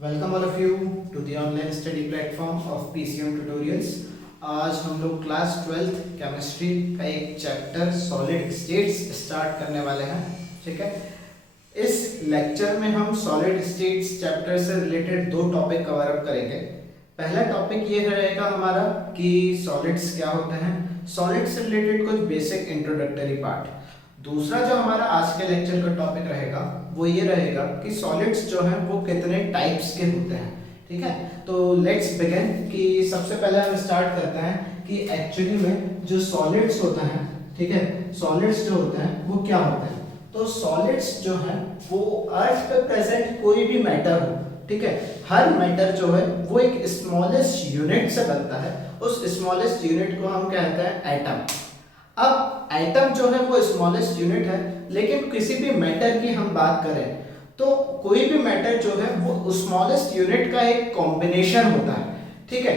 Welcome all of you to the online study platform of PCM tutorials. आज हम लोग class 12th chemistry का एक चैप्टर सॉलिड स्टेट्स स्टार्ट करने वाले हैं। ठीक है, इस लेक्चर में हम सॉलिड स्टेट्स चैप्टर से रिलेटेड दो टॉपिक कवर अप करेंगे। पहला टॉपिक ये रहेगा हमारा कि सॉलिड्स क्या होते हैं, सॉलिड से रिलेटेड कुछ बेसिक इंट्रोडक्टरी पार्ट। दूसरा जो हमारा आज के लेक्चर का टॉपिक रहेगा वो ये रहेगा कि सॉलिड्स जो हैं वो कितने टाइप्स के होते हैं। ठीक है, तो लेट्स बिगिन कि सबसे पहले हम स्टार्ट करते हैं कि एक्चुअली में जो सॉलिड्स होते हैं, ठीक है, सॉलिड्स जो होते हैं वो क्या होते हैं। तो सॉलिड्स जो हैं वो अर्थ पे प्रेजेंट कोई भी मैटर हो, ठीक है, हर मैटर जो है वो एक स्मॉलेस्ट यूनिट से बनता है। उस स्मॉलेस्ट यूनिट को हम कहते हैं एटम। अब एटम जो है वो स्मॉलेस्ट यूनिट है, लेकिन किसी भी मैटर की हम बात करें तो कोई भी मैटर जो है वो स्मॉलेस्ट यूनिट का एक कॉम्बिनेशन होता है। ठीक है,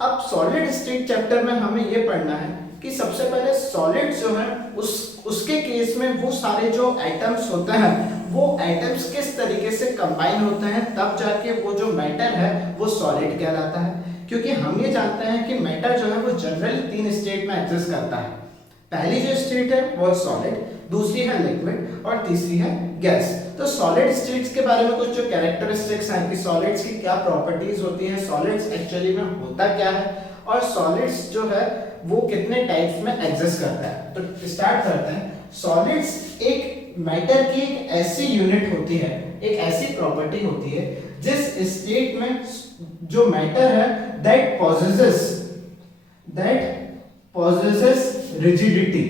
अब सॉलिड स्टेट चैप्टर में हमें ये पढ़ना है कि सबसे पहले सॉलिड जो है उसके केस में वो सारे जो एटम्स होते हैं वो एटम्स किस तरीके से कंबाइन होते हैं, तब जाके वो जो मैटर है वो सॉलिड कहलाता है। क्योंकि हम ये जानते हैं कि मैटर जो है वो जनरली तीन स्टेट में एग्जिस्ट करता है। पहली जो स्टेट है वो सॉलिड, दूसरी है लिक्विड और तीसरी है गैस। तो सॉलिड स्टेट्स के बारे में कुछ जो कैरेक्टरिस्टिक्स हैं कि सॉलिड्स की क्या प्रॉपर्टीज होती हैं, सॉलिड्स एक्चुअली में होता क्या है और सॉलिड्स जो है वो कितने टाइप्स में एग्जिस्ट करता है। तो स्टार्ट करते हैं। सॉलिड्स एक मैटर की एक ऐसी यूनिट होती है, एक ऐसी प्रॉपर्टी होती है जिस स्टेट में जो मैटर है दैट possesses rigidity,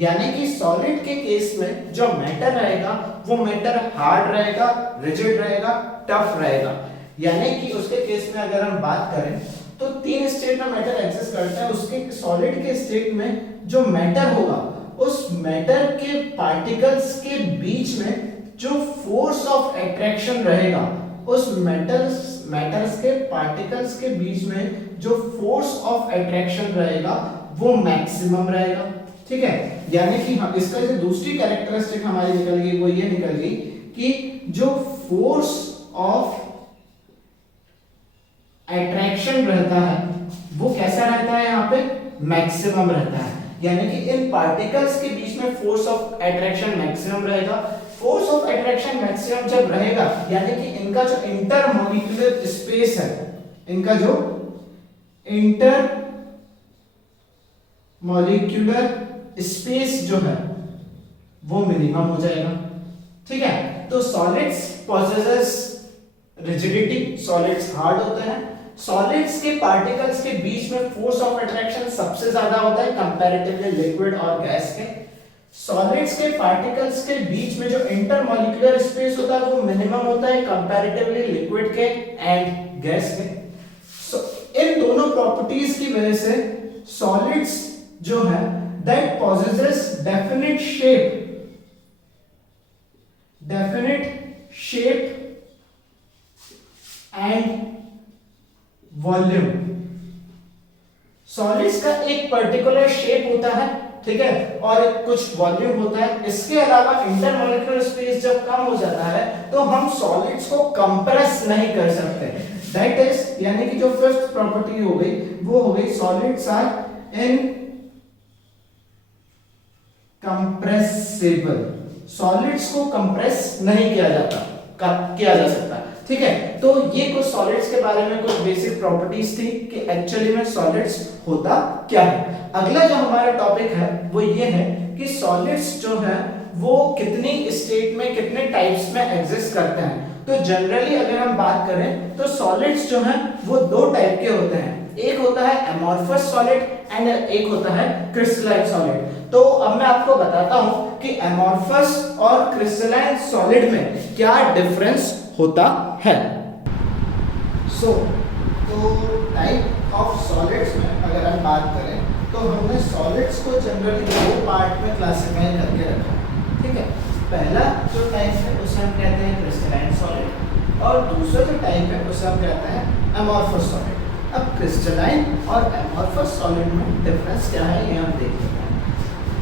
यानी कि सॉलिड के केस में जो मैटर रहेगा वो मैटर हार्ड रहेगा, रिजिड रहेगा, टफ रहेगा। यानी कि उसके केस में अगर हम बात करें तो तीन स्टेट में मैटर एग्जिस्ट करता है। उसके सॉलिड के स्टेट में जो मैटर होगा उस मैटर के पार्टिकल्स के बीच में जो फोर्स ऑफ अट्रैक्शन रहेगा, उस मेटल्स के पार्टिकल्स के बीच में जो फोर्स ऑफ अट्रैक्शन रहेगा वो मैक्सिमम रहेगा। ठीक है, यानी कि हम इसका जो दूसरी कैरेक्टरिस्टिक हमारी निकल गई वो ये निकल गई कि जो फोर्स ऑफ अट्रैक्शन रहता है वो कैसा रहता है, यहाँ पे मैक्सिमम रहता है। यानी कि इन पार्टिकल्स के बीच में फोर्स ऑफ अट्रैक्शन मैक्सिमम रहेगा। फोर्स ऑफ अट्रैक्शन मैक्सिमम जब रहेगा यानी कि इनका जो इंटरमॉलिक्यूलर स्पेस है, इनका जो इंटरमॉलिक्यूलर स्पेस जो है वो मिनिमम हो जाएगा। ठीक है, तो solids possesses rigidity, solids hard होते हैं। सॉलिड्स के पार्टिकल्स के बीच में फोर्स ऑफ अट्रैक्शन सबसे ज्यादा होता है कंपैरेटिवली लिक्विड और गैस के। सॉलिड्स के पार्टिकल्स के बीच में जो इंटरमॉलिक्यूलर स्पेस होता है वो मिनिमम होता है कंपैरेटिवली लिक्विड के एंड गैस के। इन दोनों प्रॉपर्टीज की वजह से सॉलिड्स जो है that possesses definite shape and volume. Solids का एक पर्टिकुलर शेप होता है, ठीक है, और कुछ वॉल्यूम होता है। इसके अलावा इंटरमॉलिक्यूलर स्पेस जब कम हो जाता है तो हम सॉलिड्स को कंप्रेस नहीं कर सकते। दैट इज, यानी कि जो फिफ्थ प्रॉपर्टी हो गई वो हो गई सॉलिड्स आर इनकंप्रेसिबल। सॉलिड्स को कंप्रेस नहीं किया जा सकता। ठीक है, तो ये कुछ सॉलिड्स के बारे में कुछ बेसिक प्रॉपर्टीज थी कि एक्चुअली में सॉलिड्स होता क्या है। अगला जो हमारा टॉपिक है वो ये है कि सॉलिड्स जो है वो कितनी स्टेट में, कितने टाइप्स में एग्जिस्ट करते हैं। तो जनरली अगर हम बात करें तो सॉलिड्स जो हैं वो दो टाइप के होते हैं। एक होता है अमॉर्फस सॉलिड एंड एक होता है क्रिस्टलाइन सॉलिड। तो अब मैं आपको बताता हूं कि अमॉर्फस और क्रिस्टलाइन सॉलिड में क्या डिफरेंस होता है। तो टाइप ऑफ सॉलिड्स में अगर हम बात करें तो हमने सॉलिड्स को जनरली दो पार्ट में क्लासिफाई करके रखा है। ठीक है, पहला जो टाइप है उसे हम कहते हैं क्रिस्टलाइन सॉलिड और दूसरा जो टाइप है उसे हम कहते हैं अमॉर्फस सॉलिड। अब क्रिस्टलाइन और अमॉर्फस सॉलिड में डिफरेंस क्या है ये हम देख लेते हैं।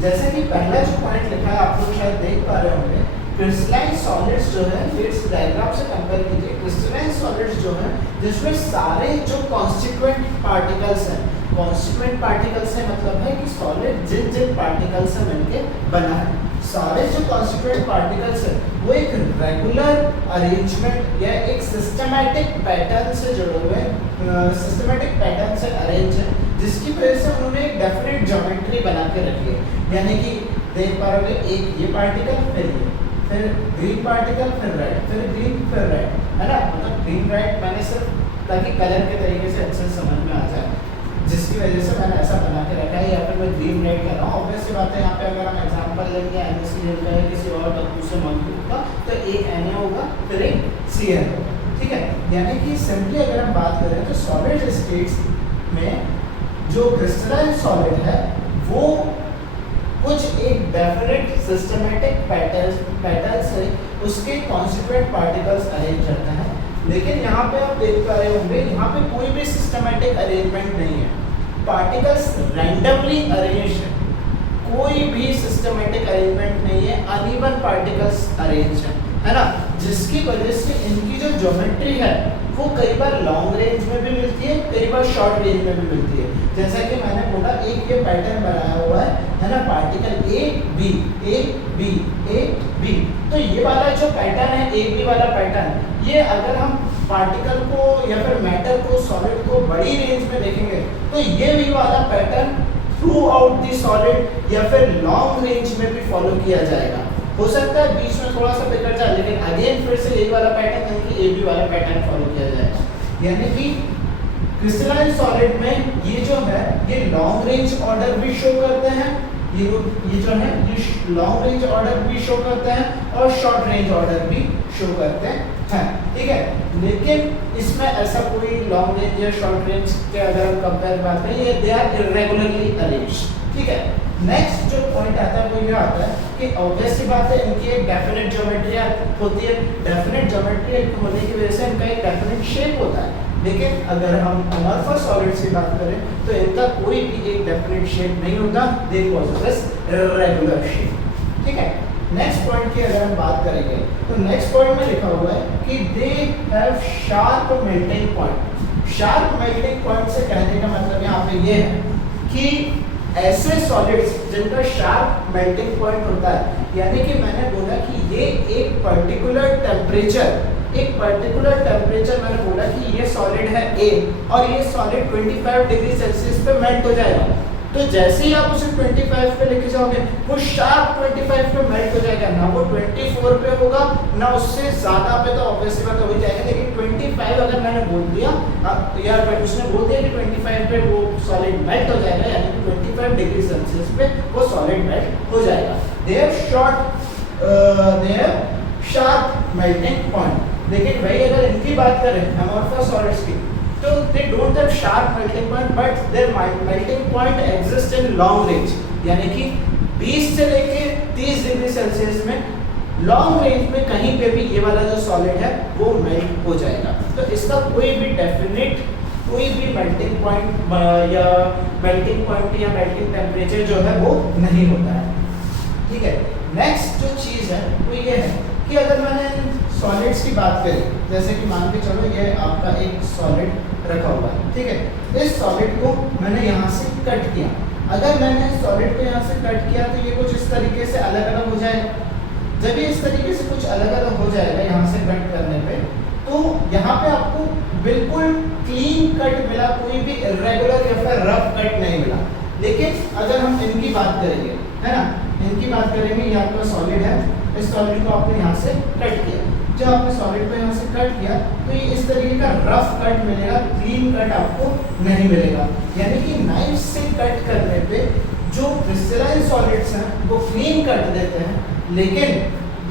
जैसे कि पहला जो पॉइंट लिखा है आप लोग शायद देख पा रहे होंगे क्रिस्टलाइन सॉलिड्स जो है, फिर डायग्राम से कंपेयर कीजिए, क्रिस्टलाइन सॉलिड्स जो है जिसमें सारे जो कॉन्स्टिट्यूएंट पार्टिकल्स हैं, कॉन्स्टिट्यूएंट पार्टिकल्स से मतलब है कि सॉलिड जिन जिन पार्टिकल्स से मिलके बना है, सारे जो कॉन्स्टिट्यूएंट पार्टिकल्स है वो एक रेगुलर अरेंजमेंट या एक सिस्टमैटिक पैटर्न से जुड़े हुए, सिस्टमैटिक पैटर्न से अरेंज है, जिसकी वजह से उन्होंने एक डेफिनेट ज्योमेट्री बना के रखी है। यानी कि देख पा रहे हो एक ये पार्टिकल, फिर ग्रीन पार्टिकल, फिर रेड, फिर ग्रीन, फिर रेड, है ना। मतलब ग्रीन रेड मैंने सिर्फ ताकि कलर के तरीके से अच्छे से समझ में आ जाए, जिसकी वजह से मैंने ऐसा बना के रखा है, या फिर मैं ग्रीन रेड कर रहा हूँ। ऑब्वियस सी बात है, यहाँ पे अगर हम एग्जांपल लेंगे NaCl का या किसी और धातु से मॉलिक्यूल का, तो एक Na होगा फिर एक Cl होगा, ठीक है। यानी कि सिंपली अगर हम बात करें तो सॉलिड स्टेट्स में जो क्रिस्टलाइन सॉलिड है वो कुछ एक डेफिनेट सिस्टमैटिक पैटर्न से उसके कॉन्स्टिट्यूएंट पार्टिकल्स अरेंज करते हैं। लेकिन यहाँ पे आप देख पा रहे होंगे, यहाँ पे कोई भी सिस्टमैटिक अरेंजमेंट नहीं है, पार्टिकल्स रैंडमली अरेंज है, कोई भी सिस्टमैटिक अरेंजमेंट नहीं है, अनइवन पार्टिकल्स अरेंज है ना। जिसकी वजह से इनकी जो ज्योमेट्री है वो कई बार लॉन्ग रेंज में भी मिलती है, कई बार शॉर्ट रेंज में भी मिलती है। जैसा कि मैंने बोला, एक ये पैटर्न बनाया हुआ है ना, particle A B A B A B, तो ये वाला जो पैटर्न है, ए बी वाला पैटर्न, ये अगर हम पार्टिकल को या फिर मैटर को, सॉलिड को बड़ी रेंज में देखेंगे तो ये भी वाला pattern through out the solid या फिर लॉन्ग रेंज में भी फॉलो किया जाएगा। हो सकता है बीच में थोड़ा सा बिगड़ जाए, लेकिन अगेन फिर से यही वाला पैटर्न यानी कि ए बी वाला पैटर्न फॉलो किया जाएगा। यानी कि क्रिस्टलाइन सॉलिड में ये जो है ये लॉन्ग रेंज ऑर्डर भी शो करते हैं, ये जो है ये लॉन्ग रेंज ऑर्डर भी शो करते हैं और शॉर्ट रेंज ऑर्डर भी शो करते हैं, ठीक है। लेकिन इसमें ऐसा कोई लॉन्ग रेंज या शॉर्ट रेंज के अगर हम कंपेयर बात करें, ये दे आर इरेगुलरली अरेंज्ड, ठीक है। नेक्स्ट जो पॉइंट आता है वो ये आता है कि ऑब्वियस सी बात है, इनकी एक डेफिनेट ज्योमेट्री होती है, डेफिनेट ज्योमेट्री होने की वजह से इनका एक डेफिनेट शेप होता है। लेकिन अगर हम अमorphous सॉलिड्स की बात करें तो इनका कोई भी एक डेफिनेट शेप नहीं होता, दे पॉसेस इरेगुलर शेप, ठीक है। नेक्स्ट पॉइंट की अगर हम बात करेंगे तो नेक्स्ट पॉइंट में लिखा हुआ है कि they have sharp melting point. Sharp melting point से कहने का मतलब यहाँ पे ये है कि ऐसे सॉलिड्स जिनका शार्प मेल्टिंग पॉइंट होता है, यानी कि मैंने बोला कि ये एक पर्टिकुलर टेम्परेचर मैंने बोला कि ये सॉलिड है A और ये सॉलिड 25 डिग्री सेल्सियस पे मेल्ट हो जाएगा। तो जैसे ही आप उसे 25 पे लेके जाओगे वो शार्प 25 पे मेल्ट हो जाएगा, ना वो 24 पे होगा ना उससे ज़्यादा पे, तो ऑब्वियसली बात हो ही जाएगा। लेकिन 25 अगर मैंने बोल दिया यार, उसने बोल दिया कि 25 पे वो सॉलिड मेल्ट हो जाएगा, यानी कि 25 डिग्री सेल्सियस पे वो सॉलिड मेल्ट हो जाएगा। They have sharp melting point. लेकिन भाई अगर इनकी बात करें अमorphous सॉलिड्स की, तो they don't have sharp melting point but their melting point exist in long range, यानी कि 20 से लेके 30 डिग्री सेल्सियस में लॉन्ग रेंज में कहीं पे भी ये वाला जो सॉलिड है वो मेल्ट हो जाएगा। तो इसका कोई भी मेल्टिंग पॉइंट या मेल्टिंग टेम्परेचर जो है वो नहीं होता है, ठीक है। नेक्स्ट जो चीज़ है वो ये है कि अगर मैंने सॉलिड्स की बात करी, जैसे कि मान के चलो ये आपका एक सॉलिड रखा हुआ है, ठीक है। इस सॉलिड को मैंने यहाँ से कट किया, अगर मैंने सॉलिड को यहाँ से कट किया तो ये कुछ इस तरीके से अलग अलग हो जाएगा। जब ये इस तरीके से कुछ अलग अलग हो जाएगा यहाँ से कट करने पे, तो यहाँ पे आपको बिल्कुल क्लीन कट मिला, कोई भी इरेगुलर या फिर रफ कट नहीं मिला। लेकिन अगर हम इनकी बात करेंगे, है ना, इनकी बात करेंगे, ये आपका सॉलिड है, इस सॉलिड को आपने यहाँ से कट किया, जब आपने सॉलिड को यहाँ से कट किया तो ये इस तरीके का रफ कट मिलेगा, क्लीन कट आपको नहीं मिलेगा। यानी कि नाइफ से कट करने पे जो क्रिस्टलाइन सॉलिड्स हैं वो क्लीन कट देते हैं, लेकिन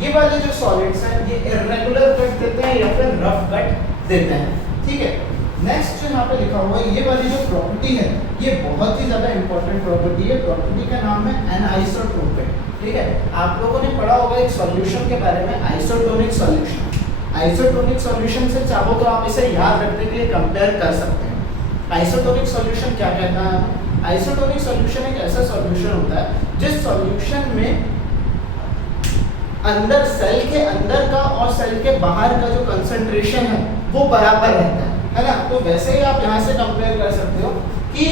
ये वाले जो सॉलिड्स हैं ये इरेगुलर कट देते हैं या फिर रफ कट देते हैं, ठीक है। नेक्स्ट जो यहाँ पे लिखा हुआ है, ये वाली जो प्रॉपर्टी है ये बहुत ही ज़्यादा इंपॉर्टेंट प्रॉपर्टी है। प्रॉपर्टी का नाम है एनआइसोट्रोपिक, ठीक है। आप लोगों ने पढ़ा होगा एक सॉल्यूशन के बारे में, आइसोटोनिक सॉल्यूशन। आइसोटोनिक सॉल्यूशन से चाहो तो आप इसे याद रखने के लिए कंपेयर कर सकते हैं। आइसोटोनिक सॉल्यूशन क्या कहता है? आइसोटोनिक सॉल्यूशन एक ऐसा सॉल्यूशन होता है जिस सॉल्यूशन में अंदर सेल के अंदर का और सेल के बाहर का जो कंसंट्रेशन है वो बराबर रहता है ना। तो वैसे ही आप यहाँ से कंपेयर कर सकते हो कि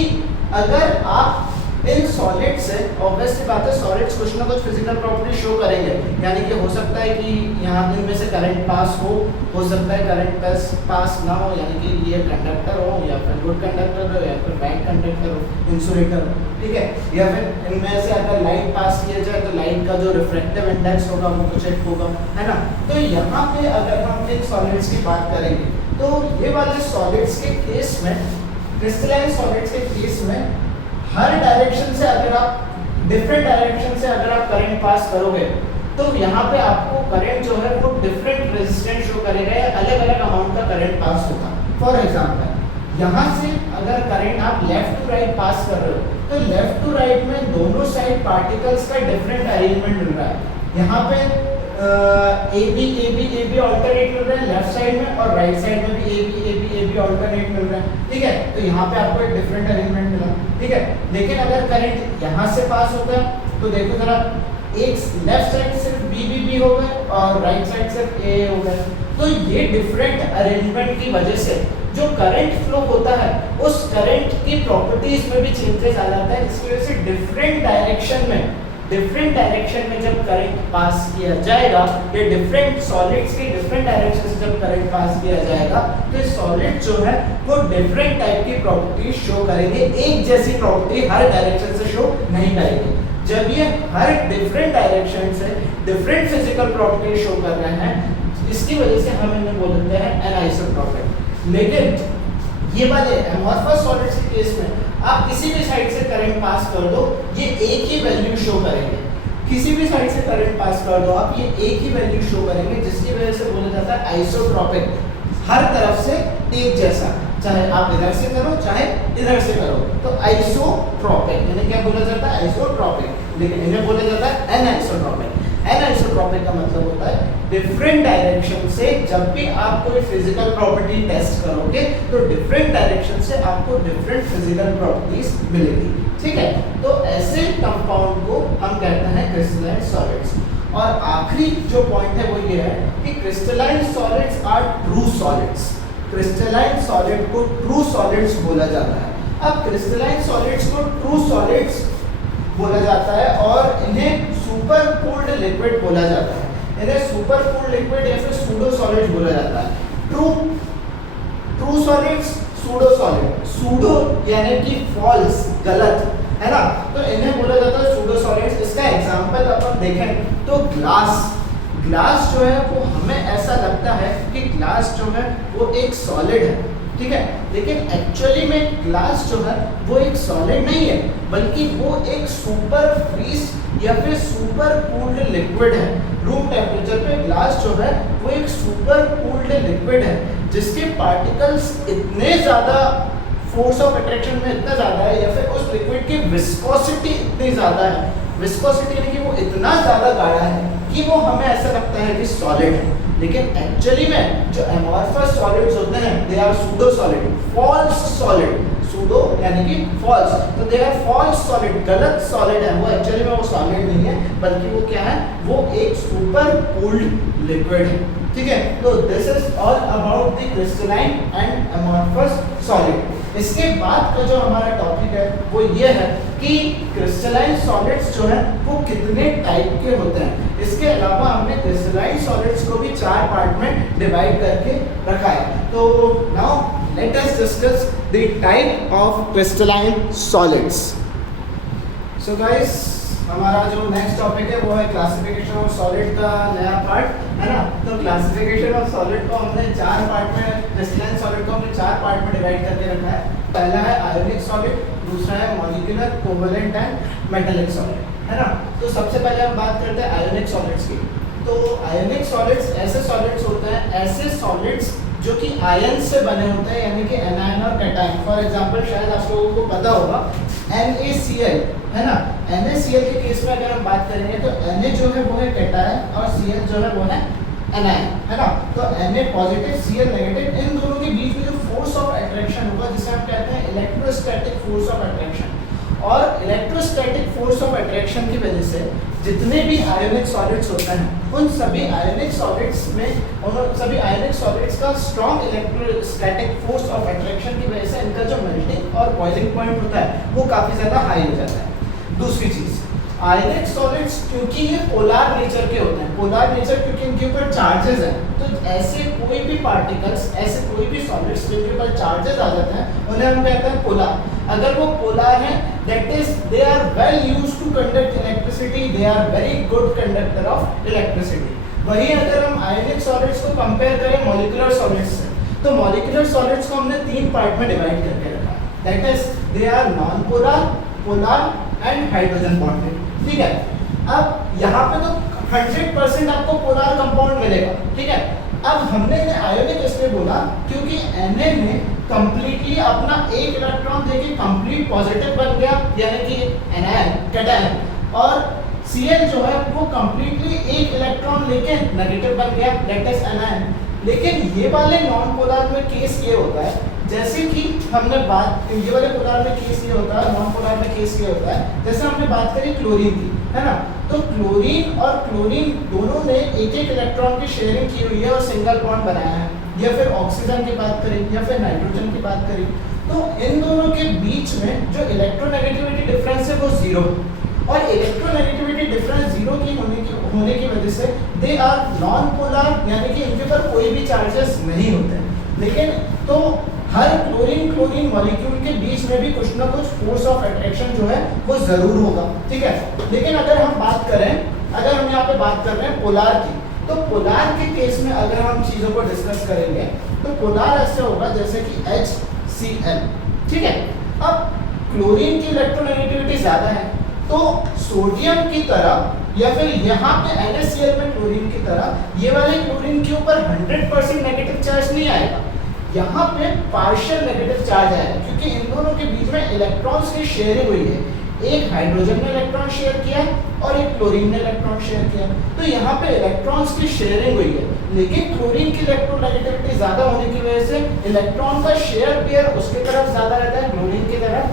अगर आप इन सॉलिड से, ऑब्वियसली बात है सॉलिड्स कुछ ना कुछ फिजिकल प्रॉपर्टी शो करेंगे, यानी कि हो सकता है कि यहाँ इनमें से करंट पास हो सकता है करंट पास ना हो, यानी कि ये कंडक्टर हो या फिर गुड कंडक्टर हो या फिर बैड कंडक्टर हो, इंसुलेटर हो, ठीक है। या फिर इनमें से अगर लाइट पास किया जाए तो लाइट का जो रिफ्रैक्टिव इंडेक्स होगा वो कुछ एक होगा, है ना। तो यहाँ पे अगर हम इन सॉलिड्स की बात करेंगे तो ये वाले सॉलिड्स के केस में, क्रिस्टलाइन सॉलिड्स के केस में हर डायरेक्शन से अगर आप डिफरेंट डायरेक्शन से अगर आप करंट पास करोगे तो यहाँ पे आपको करंट जो है वो डिफरेंट रेजिस्टेंस शो करेगा या अलग अलग अमाउंट का करंट पास होगा। फॉर एग्जांपल यहाँ से अगर करंट आप लेफ्ट टू राइट पास कर रहे हो तो लेफ्ट टू राइट में दोनों साइड पार्टिकल्स का डिफरेंट अरेंजमेंट मिल रहा है। यहाँ पे ए बी ऑल्टरनेट मिल रहा है लेफ्ट साइड में और राइट साइड में भी ए बी ऑल्टरनेट मिल रहा है, ठीक है। तो यहाँ पे आपको एक डिफरेंट अरेंजमेंट मिला, ठीक है। लेकिन अगर करंट यहाँ से पास होता है तो देखो जरा, एक लेफ्ट साइड सिर्फ बी हो गए और राइट साइड सिर्फ ए हो गए। तो ये डिफरेंट अरेंजमेंट की वजह से जो करंट फ्लो होता है उस करंट की प्रॉपर्टीज में भी चेंजेस आ जाता है, जिसकी वजह से डिफरेंट डायरेक्शन में जब करंट पास किया जाएगा या डिफरेंट सॉलिड्स के डिफरेंट डायरेक्शन से जब करंट पास किया जाएगा तो सॉलिड जो है वो डिफरेंट टाइप की प्रॉपर्टी शो करेंगे, एक जैसी प्रॉपर्टी हर डायरेक्शन से शो नहीं करेंगे। जब ये हर डिफरेंट डायरेक्शन से डिफरेंट फिजिकल प्रॉपर्टी शो कर रहे हैं, इसकी वजह से हम इन्हें बोलते हैं एनाइसोट्रॉपिक। लेकिन ये वाले एमॉर्फस सॉलिड्स के केस में आप किसी भी साइड से करंट पास कर दो ये एक ही वैल्यू शो करेंगे, किसी भी साइड से करंट पास कर दो आप ये एक ही वैल्यू शो करेंगे, जिसकी वजह से बोला जाता है आइसोट्रॉपिक, हर तरफ से एक जैसा, चाहे आप इधर से करो चाहे इधर से करो। तो आइसोट्रॉपिक यानी क्या बोला जाता है, आइसोट्रॉपिक, लेकिन इन्हें बोला जाता है एनाइसोट्रॉपिक। एनाइसोट्रॉपिक का मतलब होता है डिफरेंट डायरेक्शन से जब भी आप कोई फिजिकल प्रॉपर्टी टेस्ट करोगे तो डिफरेंट डायरेक्शन से आपको डिफरेंट फिजिकल प्रॉपर्टीज मिलेगी, ठीक है। तो ऐसे कंपाउंड को हम कहते हैं क्रिस्टलाइन सॉलिड्स। और आखिरी जो पॉइंट है वो ये है कि crystalline solids are true solids. Crystalline solid को ट्रू सॉलिड्स बोला जाता है। अब क्रिस्टलाइन सॉलिड्स को ट्रू सॉलिड्स बोला जाता है और इन्हें सुपर कूल्ड लिक्विड बोला जाता है, इन्हें सुपर कूल्ड लिक्विड या फिर सूडो सॉलिड्स बोला जाता है। True solids, pseudo solid, pseudo यानी कि फॉल्स, गलत, है ना। तो इन्हें बोला जाता है सूडो सॉलिड्स। इसका एग्जांपल अपन देखें तो ग्लास जो है वो हमें ऐसा लगता है कि ग्लास जो है वो एक सॉलिड है, ठीक है, लेकिन एक्चुअली में ग्लास जो है वो एक सॉलिड नहीं है, बल्कि वो एक सुपर फ्रीज या फिर सुपर कूल्ड लिक्विड है। रूम टेम्परेचर पे ग्लास जो है वो एक सुपर कूल्ड लिक्विड है, जिसके पार्टिकल्स इतने ज़्यादा फोर्स ऑफ अट्रैक्शन में इतना ज़्यादा है या फिर उस लिक्विड की विस्कोसिटी इतनी ज़्यादा है, विस्कोसिटी यानी कि वो इतना ज़्यादा गाढ़ा है कि वो हमें ऐसा लगता है कि सॉलिड है। लेकिन एक्चुअली में जो एमॉर्फस सॉलिड्स होते हैं they are pseudo solid, false solid, pseudo यानी कि फॉल्स, तो दे आर फॉल्स सॉलिड, गलत सॉलिड है वो, एक्चुअली में वो सॉलिड नहीं है बल्कि वो क्या है, वो एक सुपर कूल्ड लिक्विड है, ठीक है। तो this is all about the crystalline and amorphous solid. इसके बाद का जो हमारा टॉपिक है वो ये है कि क्रिस्टलाइन सॉलिड्स जो है वो कितने टाइप के होते हैं। इसके अलावा हमने क्रिस्टलाइन सॉलिड्स को भी 4 पार्ट में डिवाइड करके रखा है। तो now let us discuss the type of crystalline solids. So guys, हमारा जो नेक्स्ट टॉपिक है वो है क्लासिफिकेशन ऑफ सॉलिड का नया पार्ट, है ना। तो क्लासिफिकेशन ऑफ सॉलिड को हमने 4 पार्ट में, क्रिस्टलाइन सॉलिड को हमने 4 पार्ट में डिवाइड करके रखा है। पहला है आयोनिक सॉलिड, दूसरा है molecular, covalent and metallic solid, है ना। तो सबसे पहले हम बात करते हैं आयोनिक सॉलिड्स की। तो आयोनिक सॉलिड्स ऐसे सॉलिड्स होते हैं, ऐसे सॉलिड्स जो कि आयन से बने होते हैं, यानी कि एनायन और कैटायन। फॉर एग्जांपल शायद आप लोगों को पता होगा NaCl, है ना। NaCl के केस में अगर हम बात करेंगे तो Na जो है वो है कैटायन और Cl जो है वो है एनायन, है ना। तो Na पॉजिटिव, Cl नेगेटिव, इन दोनों के बीच में जो फोर्स ऑफ अट्रैक्शन होगा जिसे हम कहते हैं इलेक्ट्रोस्टैटिक फोर्स ऑफ अट्रैक्शन, और इलेक्ट्रोस्टैटिक फोर्स ऑफ अट्रैक्शन की वजह से जितने भी आयोनिक सॉलिड्स होते हैं उन सभी आयोनिक सॉलिड्स का strong electrostatic force of attraction की वजह से इनका जो मेल्टिंग और बॉइलिंग पॉइंट होता है वो काफी ज्यादा हाई हो जाता है। दूसरी चीज, आयोनिक सॉलिड्स क्योंकि ये पोलर नेचर के होते हैं, पोलर नेचर क्योंकि इनके ऊपर चार्जेस हैं, तो ऐसे कोई भी पार्टिकल्स, ऐसे कोई भी सॉलिड्स जिनके ऊपर चार्जेस आ जाते हैं उन्हें हम कहते हैं पोलर। अगर वो पोलर हैं, that is they are well used to conduct electricity, they are very good conductor of electricity. वही अगर हम आयोनिक सॉलिड्स को कंपेयर करें मॉलिक्यूलर सॉलिड्स से, तो मॉलिक्यूलर सॉलिड्स को हमने 3 पार्ट में डिवाइड करके रखा है, that is they are non polar, polar and hydrogen bonded. ठीक है, अब यहाँ पे तो 100% आपको पोलर कंपाउंड मिलेगा। ठीक है, अब हमने इन्हें आयोनिक इसलिए बोला क्योंकि Na ने कंप्लीटली अपना एक इलेक्ट्रॉन देके कंप्लीट पॉजिटिव बन गया, यानी कि एनायन कैटायन, और Cl जो है वो कंप्लीटली एक इलेक्ट्रॉन लेके नेगेटिव बन गया, दैट इज एनायन। लेकिन ये वाले नॉन पोलर में केस ये होता है, जैसे कि हमने बात, ये वाले पोलर में केस ये होता है, नॉन पोलर में केस ये होता है, जैसे हमने बात करी क्लोरीन की, है ना, तो क्लोरीन और क्लोरीन दोनों ने एक एक इलेक्ट्रॉन की शेयरिंग की हुई है और सिंगल बॉन्ड बनाया है। या फिर ऑक्सीजन की बात करें या फिर नाइट्रोजन की बात करें, तो इन दोनों के बीच में जो इलेक्ट्रोनेगेटिविटी डिफरेंस है वो 0 है, और इलेक्ट्रोनेगेटिविटी डिफरेंस 0 की होने की वजह से दे आर नॉन पोलर, यानी कि इनके ऊपर कोई भी चार्जेस नहीं होते हैं। लेकिन तो हर क्लोरीन मॉलिक्यूल के बीच में भी कुछ ना कुछ फोर्स ऑफ अट्रैक्शन जो है वो जरूर होगा। ठीक है, लेकिन अगर हम यहाँ पे बात कर रहे हैं पोलर की, तो पोलर के केस में अगर हम चीजों को डिस्कस करेंगे तो पोलर ऐसे होगा जैसे कि HCl। ठीक है, अब क्लोरीन की इलेक्ट्रोनेगेटिविटी ज्यादा है, तो सोडियम की तरह या फिर यहाँ पे NaCl में क्लोरीन की तरह ये वाले क्लोरीन के ऊपर 100% नेगेटिव चार्ज नहीं आएगा, यहाँ पे पार्शियल नेगेटिव चार्ज आएगा, क्योंकि इन दोनों के बीच में इलेक्ट्रॉन्स की शेयरिंग हुई है। एक हाइड्रोजन ने इलेक्ट्रॉन शेयर किया और एक क्लोरीन ने इलेक्ट्रॉन शेयर किया, तो यहाँ पे इलेक्ट्रॉन्स की शेयरिंग हुई है। लेकिन क्लोरीन की इलेक्ट्रोनेगेटिविटी ज्यादा होने की वजह से इलेक्ट्रॉन का शेयर पेयर उसके तरफ ज्यादा रहता है, क्लोरीन की तरफ,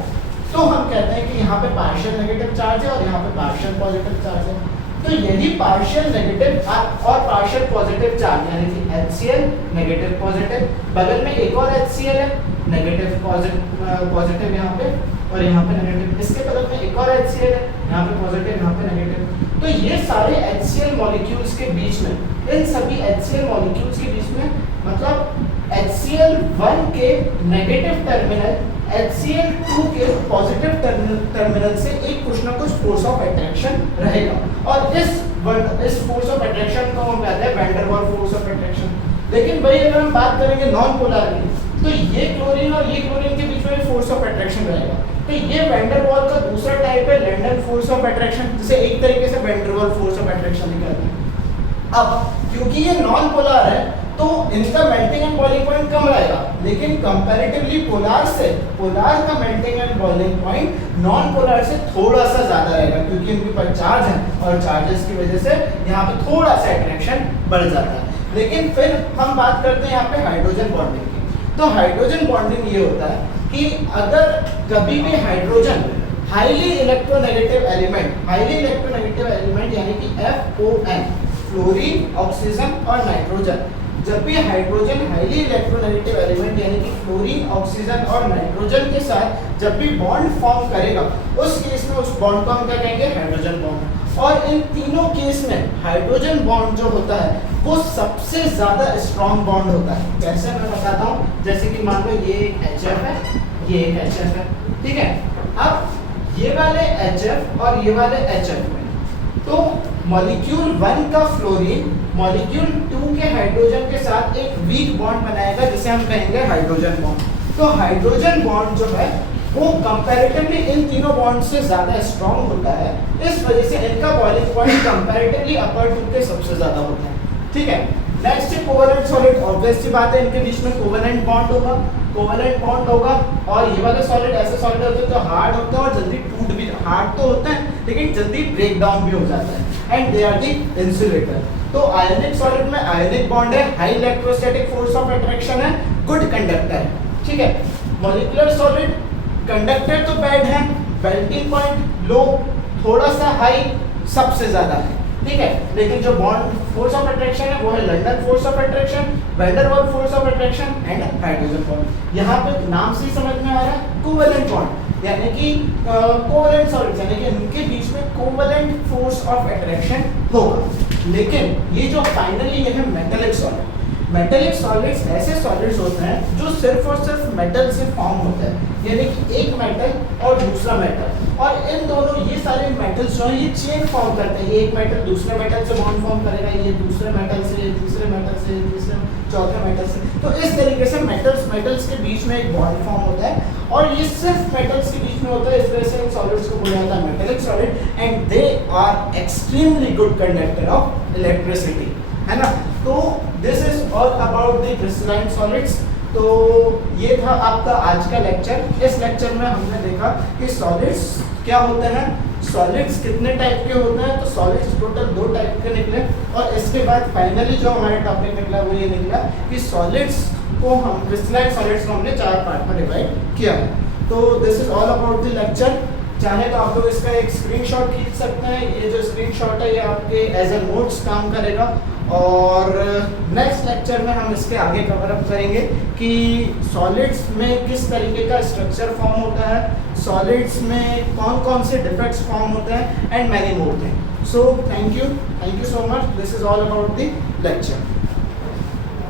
तो हम कहते हैं कि यहाँ पे पार्शियल नेगेटिव चार्ज है और यहाँ पे पार्शियल पॉजिटिव चार्ज है। तो यही पार्शियल नेगेटिव और पार्शियल पॉजिटिव चार्ज, यानी कि HCl नेगेटिव पॉजिटिव, बगल में एक और HCl है नेगेटिव पॉजिटिव यहाँ पे और यहाँ पे नेगेटिव, इसके बगल में एक और HCl है, यहाँ पे पॉजिटिव यहाँ पे नेगेटिव। तो ये सारे HCl मॉलिक्यूल्स के बीच में, इन सभी HCl मॉलिक्यूल्स के बीच में, मतलब HCl1 के नेगेटिव टर्मिनल HCl2 के पॉजिटिव टर्मिनल से एक कुछ ना कुछ फोर्स ऑफ अट्रैक्शन रहेगा, और इस फोर्स ऑफ अट्रैक्शन को हम कहते हैं van der Waal force of attraction. लेकिन भाई अगर हम बात करेंगे नॉन पोलर की, तो ये क्लोरीन और ये क्लोरीन के बीच में फोर्स ऑफ अट्रैक्शन रहेगा, तो ये वैन डेर वाल का दूसरा टाइप है लैंडल फोर्स ऑफ अट्रैक्शन, जिसे एक तरीके से van der Waal force of attraction भी कहते हैं। अब क्योंकि ये नॉन पोलर है तो इनका मेल्टिंग एंड बॉइलिंग पॉइंट कम रहेगा, लेकिन कंपैरेटिवली पोलर का melting and boiling point non polar से थोड़ा सा ज्यादा रहेगा, क्योंकि इनके ऊपर चार्ज है और चार्जेस की वजह से यहाँ पे थोड़ा सा अट्रैक्शन बढ़ जाता है। लेकिन फिर हम बात करते हैं यहाँ पे हाइड्रोजन बॉन्डिंग की, तो हाइड्रोजन बॉन्डिंग ये होता है कि अगर कभी भी हाइड्रोजन हाईली इलेक्ट्रोनेगेटिव एलिमेंट यानी कि FON, फ्लोरीन, ऑक्सीजन और नाइट्रोजन, जब भी हाइड्रोजन हाईली इलेक्ट्रोनेगेटिव एलिमेंट यानी कि फ्लोरीन, ऑक्सीजन और नाइट्रोजन के साथ जब भी बॉन्ड फॉर्म करेगा, उस केस में उस बॉन्ड को हम क्या कहेंगे, हाइड्रोजन बॉन्ड। और इन तीनों केस में हाइड्रोजन बॉन्ड जो होता है वो सबसे ज्यादा स्ट्रॉन्ग बॉन्ड होता है। कैसे, मैं बताता हूँ। जैसे कि मान लो ये एक HF है, ये एक HF है, ठीक है। अब ये वाले HF और ये वाले HF में तो मॉलिक्यूल 1 का फ्लोरीन मॉलिक्यूल 2 के हाइड्रोजन के साथ एक वीक बॉन्ड बनाएगा, जिसे हम कहेंगे हाइड्रोजन बॉन्ड। तो हाइड्रोजन बॉन्ड जो है वो कंपैरेटिवली इन तीनों बॉन्ड से ज्यादा स्ट्रॉन्ग होता है, इस वजह से इनका boiling point comparatively upper two के सबसे ज्यादा होता है। ठीक है, नेक्स्ट है कोवेलेंट सॉलिड। ऑब्वियस सी बात है, इनके बीच में कोवेलेंट बॉन्ड होगा और ये वाले सॉलिड ऐसे सॉलिड होते हैं जो हार्ड होते हैं और जल्दी टूट भी, हार्ड तो होता है लेकिन जल्दी ब्रेक डाउन भी हो जाता है, and they are the insulator. तो आयनिक सॉलिड में आयनिक बॉन्ड है, high electrostatic force of attraction है, गुड कंडक्टर है। ठीक है, मॉलिक्यूलर सॉलिड कंडक्टर तो बैड है, मेल्टिंग पॉइंट लो, थोड़ा सा हाई, सबसे ज्यादा है, ठीक है। लेकिन जो बॉन्ड फोर्स ऑफ अट्रैक्शन है वो है London force of attraction, van der Waals force of attraction and hydrogen bond. यहाँ पे नाम से ही समझ में आ रहा है कोवेलेंट बॉन्ड, यानी कि कोवेलेंट सॉलिड्स, यानी कि उनके बीच में कोवेलेंट फोर्स ऑफ अट्रैक्शन होगा। लेकिन ये जो फाइनली ये है मेटालिक सॉलिड। मेटेलिक सॉलिड्स ऐसे सॉलिड्स होते हैं जो सिर्फ और सिर्फ मेटल से फॉर्म होते हैं, यानी कि एक मेटल और दूसरा मेटल, और इन दोनों ये सारे मेटल्स जो हैं ये चेन फॉर्म करते हैं। एक मेटल दूसरे मेटल से बॉन्ड फॉर्म करेगा, ये दूसरे मेटल से, ये तीसरे मेटल से, तीसरे चौथे मेटल से। तो इस तरीके से मेटल्स के बीच में एक बॉन्ड फॉर्म होता है, और ये सिर्फ मेटल्स के बीच में होता है। इस वजह से इन सॉलिड्स को बोला जाता है metallic solid, and they are extremely good conductor of electricity, है ना। तो this is all about the crystalline solids. तो ये था आपका आज का लेक्चर। इस लेक्चर में हमने देखा कि सॉलिड्स क्या होते हैं, सॉलिड्स कितने टाइप के होते हैं। तो सॉलिड्स टोटल 2 टाइप के निकले, और इसके बाद फाइनली जो हमारा टॉपिक निकला वो ये निकला कि सॉलिड्स को हम क्रिस्टलाइन सॉलिड्स को हमने 4 पार्ट में डिवाइड किया। तो this is all about the lecture. चाहे तो आप लोग इसका एक स्क्रीनशॉट खींच सकते हैं। ये जो स्क्रीनशॉट है ये आपके एज ए नोट्स काम करेगा, और नेक्स्ट लेक्चर में हम इसके आगे कवर अप करेंगे कि सॉलिड्स में किस तरीके का स्ट्रक्चर फॉर्म होता है, सॉलिड्स में कौन कौन से डिफेक्ट्स फॉर्म होते हैं, and many more thing. So thank you so much. This is all about the lecture.